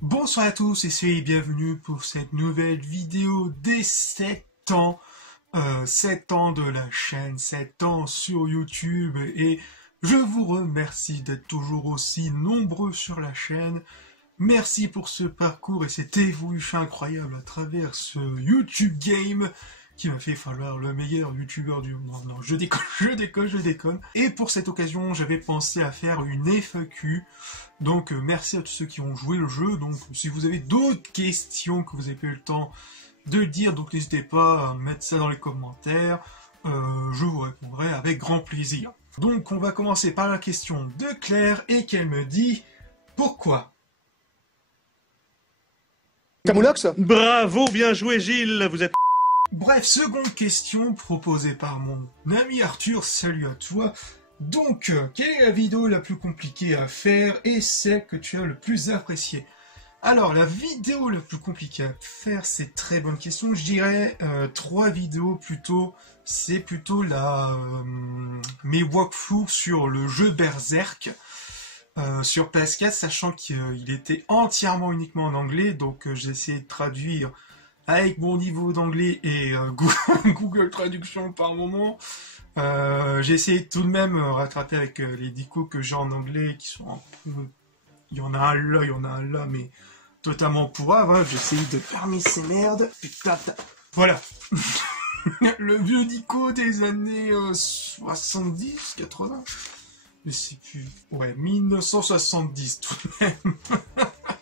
Bonsoir à tous et soyez bienvenus pour cette nouvelle vidéo des 7 ans. 7 ans de la chaîne, 7 ans sur YouTube, et je vous remercie d'être toujours aussi nombreux sur la chaîne. Merci pour ce parcours et cette évolution incroyable à travers ce YouTube game qui m'a fait falloir le meilleur youtubeur du monde. Non, je déconne. Et pour cette occasion, j'avais pensé à faire une FAQ. Donc merci à tous ceux qui ont joué le jeu. Donc si vous avez d'autres questions que vous n'avez pas eu le temps de dire, donc n'hésitez pas à mettre ça dans les commentaires. Je vous répondrai avec grand plaisir. Donc on va commencer par la question de Claire et qu'elle me dit pourquoi. Camoulox ? Bravo, bien joué Gilles, vous êtes... Bref, seconde question proposée par mon ami Arthur, salut à toi. Donc, quelle est la vidéo la plus compliquée à faire et celle que tu as le plus appréciée? Alors, la vidéo la plus compliquée à faire, c'est très bonne question. Je dirais 3 vidéos plutôt. C'est plutôt mes walkthroughs sur le jeu Berserk sur PS4, sachant qu'il était entièrement uniquement en anglais. Donc, j'ai essayé de traduire avec mon niveau d'anglais et Google Traduction par moment. J'ai essayé tout de même rattraper avec les dicos que j'ai en anglais, qui sont un peu... Il y en a un là, mais totalement pourrave. Hein. J'ai essayé de fermer ces merdes. Putain, voilà. Le vieux dico des années 70, 80. Je sais plus. Ouais, 1970 tout de même.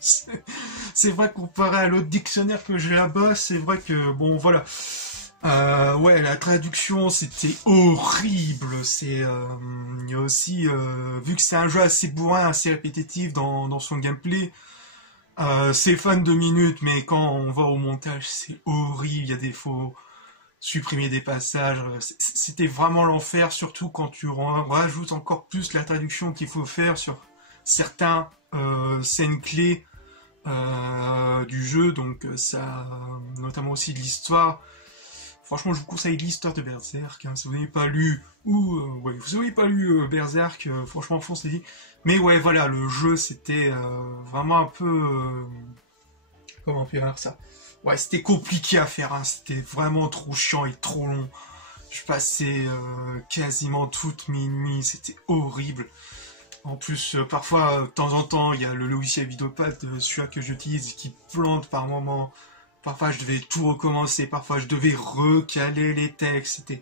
C'est vrai, comparé à l'autre dictionnaire que j'ai là-bas, c'est vrai que, bon, voilà. Ouais, la traduction, c'était horrible. Il y a aussi, vu que c'est un jeu assez bourrin, assez répétitif dans son gameplay, c'est fun 2 minutes, mais quand on va au montage, c'est horrible. Il y a des faux... supprimer des passages, c'était vraiment l'enfer, surtout quand tu rajoutes encore plus la traduction qu'il faut faire sur certains scènes clés du jeu, donc ça, notamment aussi de l'histoire. Franchement, je vous conseille l'histoire de Berserk, hein, si vous n'avez pas lu, ou ouais, vous n'avez pas lu Berserk, franchement foncez-y. Mais ouais, voilà, le jeu c'était vraiment un peu... comment on peut dire ça? Ouais, c'était compliqué à faire, hein. C'était vraiment trop chiant et trop long. Je passais quasiment toutes mes nuits, c'était horrible. En plus, parfois, de temps en temps, il y a le logiciel Vidopad, celui-là que j'utilise, qui plante par moment. Parfois, je devais tout recommencer, parfois, je devais recaler les textes.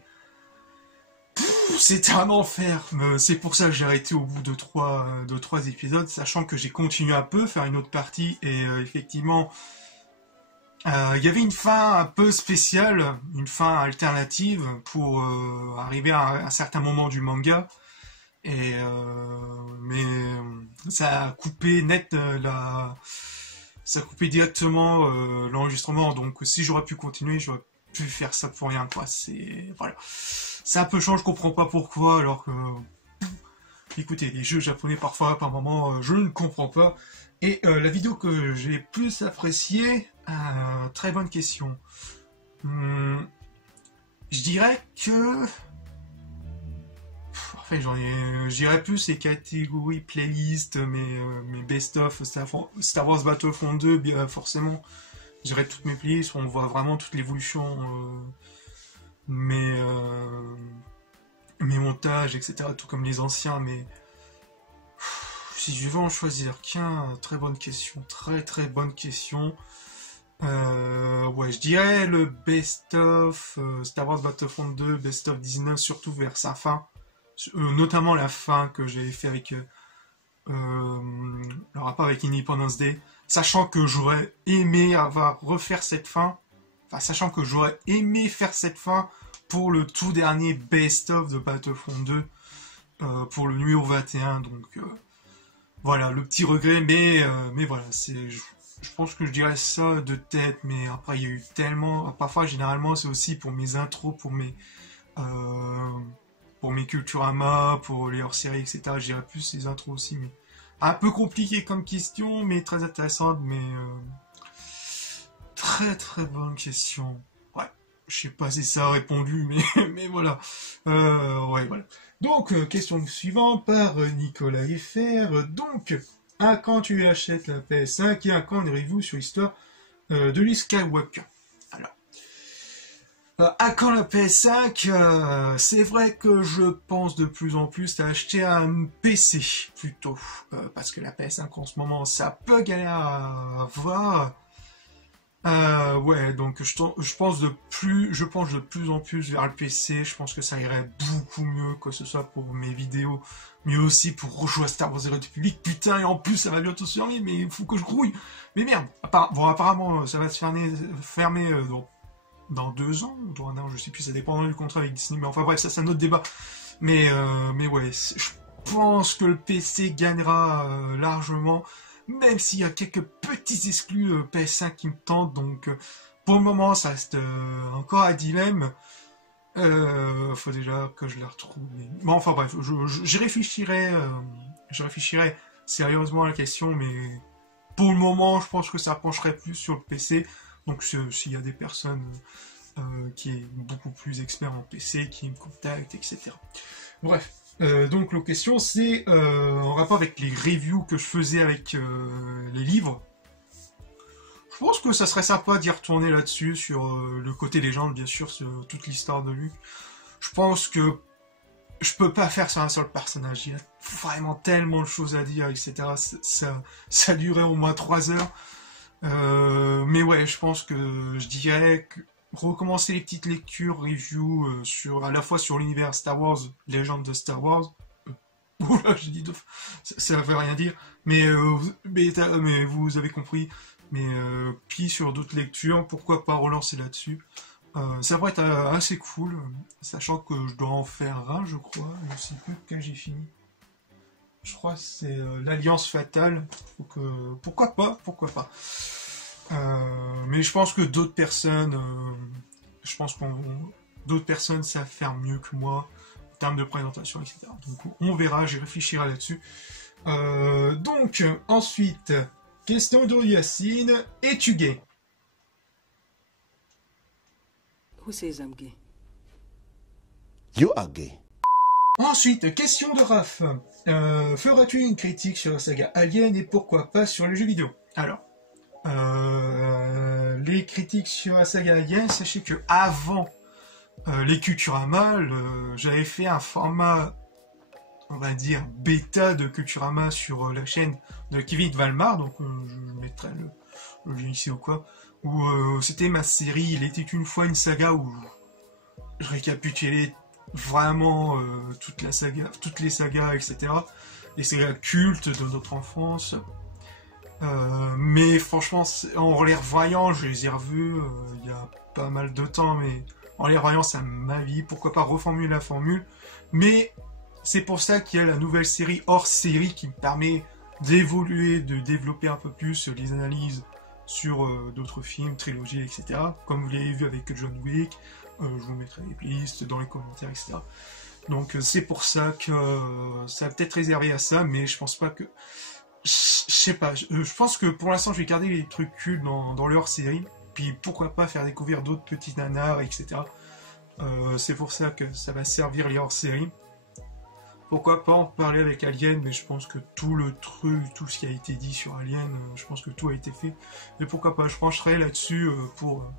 C'était un enfer. C'est pour ça que j'ai arrêté au bout de 3 épisodes, sachant que j'ai continué un peu, faire une autre partie, et effectivement... il y avait une fin un peu spéciale, une fin alternative pour arriver à un certain moment du manga, et mais ça a coupé net ça a coupé directement l'enregistrement. Donc si j'aurais pu continuer, j'aurais pu faire ça pour rien, quoi. Voilà, c'est un peu chiant, je comprends pas pourquoi, alors que écoutez, les jeux japonais parfois par moment je ne comprends pas. Et la vidéo que j'ai plus appréciée, très bonne question. Je dirais que... Enfin, je dirais plus les catégories playlist, mes best-of Star Wars Battlefront 2, bien forcément. Je dirais toutes mes playlists, on voit vraiment toute l'évolution, mes montages, etc. Tout comme les anciens, mais... Si je vais en choisir qu'un, très bonne question, très bonne question. Ouais, je dirais le best-of Star Wars Battlefront 2, best-of 19, surtout vers sa fin. Notamment la fin que j'ai fait avec le rapport avec Independence Day. Sachant que j'aurais aimé refaire cette fin. Enfin, sachant que j'aurais aimé faire cette fin pour le tout dernier best-of de Battlefront 2. Pour le numéro 21, donc... voilà, le petit regret, mais voilà, je pense que je dirais ça de tête, mais après il y a eu tellement, parfois généralement c'est aussi pour mes intros, pour mes Culturama, pour les hors-séries, etc. Je dirais plus les intros aussi, mais un peu compliqué comme question, mais très intéressante, mais très bonne question. Ouais, je sais pas si ça a répondu, mais voilà. Ouais, voilà. Donc, question suivante par Nicolas FR. Donc, à quand tu achètes la PS5 et à quand une review sur l'histoire de Luke Skywalker. Alors, à quand la PS5 c'est vrai que je pense de plus en plus à acheter un PC plutôt, parce que la PS5 en ce moment ça peut galérer à avoir. Ouais, donc je pense de plus en plus vers le PC. Je pense que ça irait beaucoup mieux, que ce soit pour mes vidéos, mais aussi pour rejouer à Star Wars The Old Republic. Putain, et en plus ça va bientôt se fermer, mais il faut que je grouille. Mais merde, apparemment ça va se fermer dans 2 ans, ou dans 1 an, je sais plus, ça dépend du contrat avec Disney. Mais enfin bref, ça c'est un autre débat. Mais ouais, je pense que le PC gagnera largement. Même s'il y a quelques petits exclus PS5 qui me tentent, donc pour le moment ça reste encore un dilemme. Faut déjà que je la retrouve. Bon, enfin bref, je réfléchirai sérieusement à la question, mais pour le moment je pense que ça pencherait plus sur le PC. Donc s'il y a des personnes qui est beaucoup plus expert en PC, qui me contactent, etc. Bref. Donc la question c'est en rapport avec les reviews que je faisais avec les livres. Je pense que ça serait sympa d'y retourner là-dessus, sur le côté légende, bien sûr, sur toute l'histoire de Luke. Je pense que je peux pas faire sur un seul personnage, il y a vraiment tellement de choses à dire, etc. Ça durait au moins 3 heures. Mais ouais, je pense que je dirais que recommencer les petites lectures, reviews à la fois sur l'univers Star Wars, légende de Star Wars. Oula, j'ai dit deux fois, ça veut rien dire, mais vous avez compris. Mais puis sur d'autres lectures, pourquoi pas relancer là-dessus. Ça pourrait être assez cool, sachant que je dois en faire un, je crois. Je sais plus lequel j'ai fini. Je crois que c'est l'Alliance Fatale. Pourquoi pas. Mais je pense que d'autres personnes, d'autres personnes savent faire mieux que moi en termes de présentation, etc. Donc on verra, j'y réfléchirai là-dessus. Donc ensuite, question de Yacine, es-tu gay? Who says I'm gay? You are gay. Ensuite, question de Raph. Feras-tu une critique sur la saga Alien et pourquoi pas sur les jeux vidéo? Alors, les critiques sur la saga Alien, sachez que avant les Culturama, j'avais fait un format, on va dire, bêta de Culturama sur la chaîne de Kevin Valmar, donc je mettrai le lien ici ou quoi, où c'était ma série Il était une fois une saga, où je récapitulais vraiment toutes les sagas, etc. Les sagas cultes de notre enfance. Mais franchement, en les revoyant, je les ai revus il y a pas mal de temps, mais en les revoyant, ça m'a vie. Pourquoi pas reformuler la formule? Mais c'est pour ça qu'il y a la nouvelle série hors série qui me permet d'évoluer, de développer un peu plus les analyses sur d'autres films, trilogies, etc. Comme vous l'avez vu avec John Wick, je vous mettrai les playlists dans les commentaires, etc. Donc c'est pour ça que ça va peut-être réservé à ça, mais je pense pas que... Je sais pas, je pense que pour l'instant je vais garder les trucs cultes dans leur série, puis pourquoi pas faire découvrir d'autres petits nanars, etc. C'est pour ça que ça va servir les hors-séries. Pourquoi pas en parler avec Alien, mais je pense que tout ce qui a été dit sur Alien, je pense que tout a été fait. Mais pourquoi pas, je pencherai là-dessus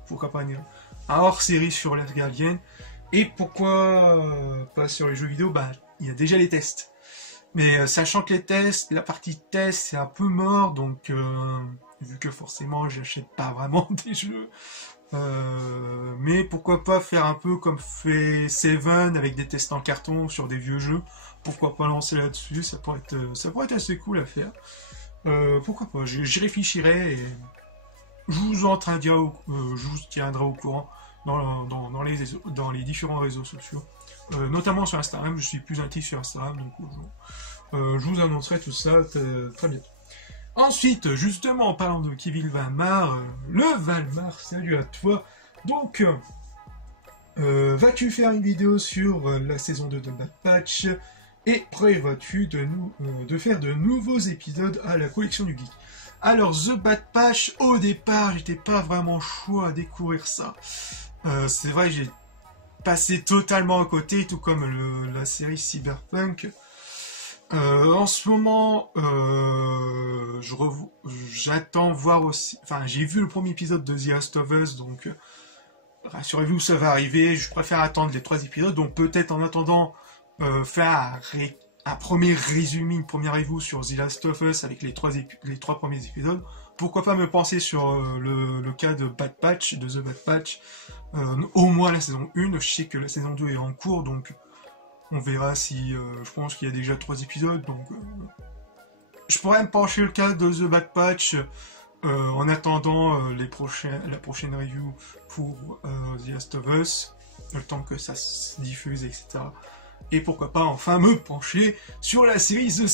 pourquoi pas un hors-série sur la saga Alien. Et pourquoi pas sur les jeux vidéo? Bah, il y a déjà les tests. Mais sachant que les tests, la partie test, c'est un peu mort, donc vu que forcément j'achète pas vraiment des jeux, mais pourquoi pas faire un peu comme fait Seven avec des tests en carton sur des vieux jeux, pourquoi pas lancer là-dessus, ça pourrait être assez cool à faire. Pourquoi pas, j'y réfléchirai et je vous tiendrai au courant dans les différents réseaux sociaux. Notamment sur Instagram, je suis plus actif sur Instagram, donc je vous annoncerai tout ça très bientôt. Ensuite, justement, en parlant de Kevin Valmar, le Valmar, salut à toi. Donc, vas-tu faire une vidéo sur la saison 2 de Bad Patch et prévois-tu de faire de nouveaux épisodes à la collection du geek? Alors, The Bad Patch, au départ, j'étais pas vraiment chaud à découvrir ça. C'est vrai, j'ai passé totalement à côté, tout comme la série Cyberpunk. En ce moment, j'attends voir aussi... Enfin, j'ai vu le premier épisode de The Last of Us, donc rassurez-vous, ça va arriver. Je préfère attendre les 3 épisodes, donc peut-être en attendant faire un premier résumé, une première review sur The Last of Us avec les 3 premiers épisodes. Pourquoi pas me penser sur le cas de Bad Batch, de The Bad Batch, au moins la saison 1. Je sais que la saison 2 est en cours, donc on verra si... je pense qu'il y a déjà 3 épisodes, donc... je pourrais me pencher le cas de The Bad Batch en attendant la prochaine review pour The Last of Us, le temps que ça se diffuse, etc. Et pourquoi pas enfin me pencher sur la série The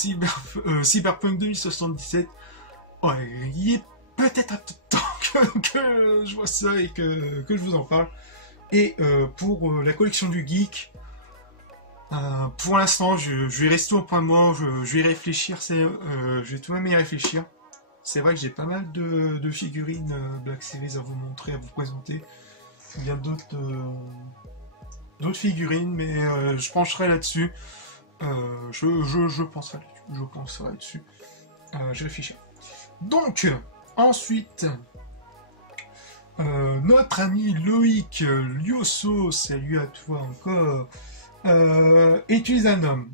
Cyberpunk 2077. Ouais, il est peut-être un peu de temps que je vois ça et que je vous en parle. Et pour la collection du geek, pour l'instant, je vais rester au point mort, je vais réfléchir, je vais tout de même y réfléchir. C'est vrai que j'ai pas mal de figurines Black Series à vous montrer, à vous présenter. Il y a d'autres figurines, mais je pencherai là-dessus. Je penserai là-dessus. Je réfléchis. Donc, ensuite, notre ami Loïc Lioso, salut à toi encore, es-tu un homme?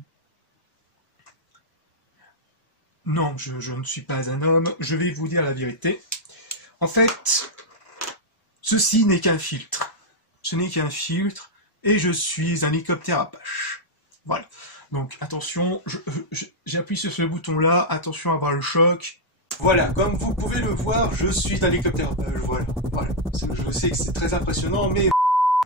Non, je ne suis pas un homme, je vais vous dire la vérité. En fait, ceci n'est qu'un filtre. Ce n'est qu'un filtre, et je suis un hélicoptère Apache. Voilà. Donc, attention, j'appuie sur ce bouton-là, attention à avoir le choc. Voilà, comme vous pouvez le voir, je suis un hélicoptère Apache, voilà. Je sais que c'est très impressionnant, mais...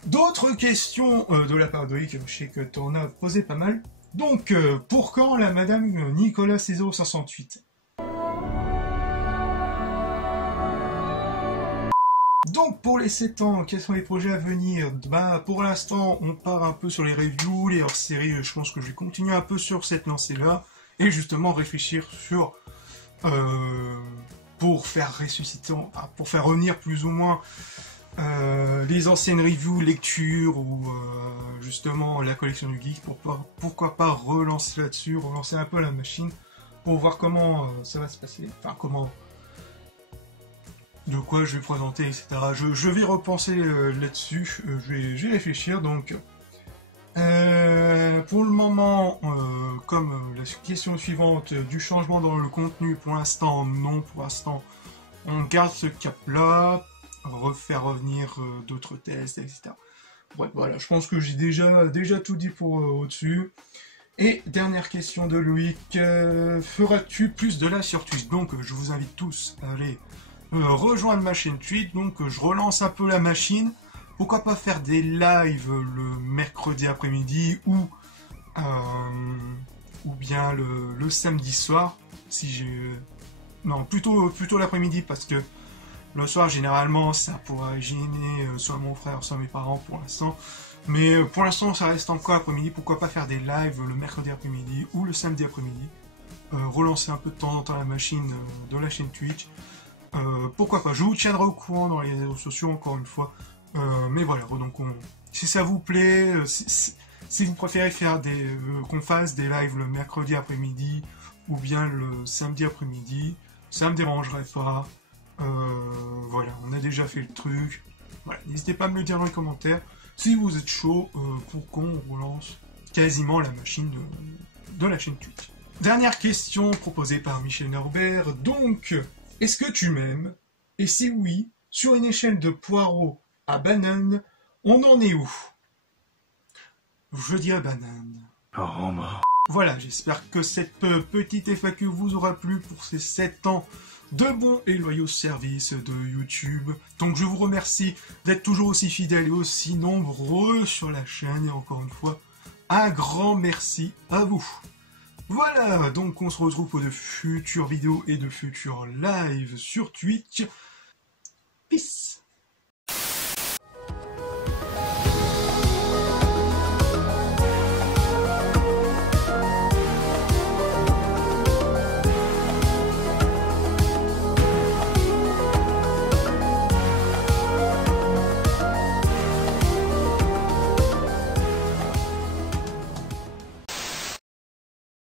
D'autres questions de la part de Loïc, je sais que tu en as posé pas mal. Donc, pour quand la Madame Nicolas Cézot 68? Donc, pour les 7 ans, quels sont les projets à venir? Bah, pour l'instant, on part un peu sur les reviews, les hors-séries. Je pense que je vais continuer un peu sur cette lancée-là. Et justement, réfléchir sur... pour faire ressusciter, enfin, pour faire revenir plus ou moins les anciennes reviews, lectures ou justement la collection du geek, pourquoi pas relancer là-dessus, relancer un peu la machine pour voir comment ça va se passer, enfin comment, de quoi je vais présenter, etc. Je vais repenser là-dessus, je vais réfléchir. Donc pour le moment, comme la question suivante du changement dans le contenu, pour l'instant non, pour l'instant on garde ce cap-là, refaire revenir d'autres tests, etc. Bref, voilà, je pense que j'ai déjà tout dit pour au-dessus. Et dernière question de Loïc, feras-tu plus de live sur Twitch? Donc je vous invite tous à aller rejoindre ma chaîne Twitch, donc je relance un peu la machine. Pourquoi pas faire des lives le mercredi après-midi ou bien le samedi soir, si j'ai... Non, plutôt l'après-midi, parce que le soir, généralement, ça pourrait gêner soit mon frère, soit mes parents pour l'instant. Mais pour l'instant, ça reste encore après-midi. Pourquoi pas faire des lives le mercredi après-midi ou le samedi après-midi. Relancer un peu de temps en temps la machine de la chaîne Twitch. Pourquoi pas, je vous tiendrai au courant dans les réseaux sociaux, encore une fois. Mais voilà, donc si ça vous plaît, si vous préférez faire qu'on fasse des lives le mercredi après-midi ou bien le samedi après-midi, ça me dérangerait pas. Voilà, on a déjà fait le truc. Voilà, n'hésitez pas à me le dire dans les commentaires si vous êtes chaud pour qu'on relance quasiment la machine de la chaîne Twitch. Dernière question proposée par Michel Norbert. Donc, est-ce que tu m'aimes? Et si oui, sur une échelle de poireaux à banane, on en est où? Je dirais banane. Oh, Voilà, j'espère que cette petite FAQ vous aura plu pour ces 7 ans de bons et loyaux services de YouTube. Donc je vous remercie d'être toujours aussi fidèles et aussi nombreux sur la chaîne. Et encore une fois, un grand merci à vous. Voilà, donc on se retrouve pour de futures vidéos et de futurs lives sur Twitch. Peace.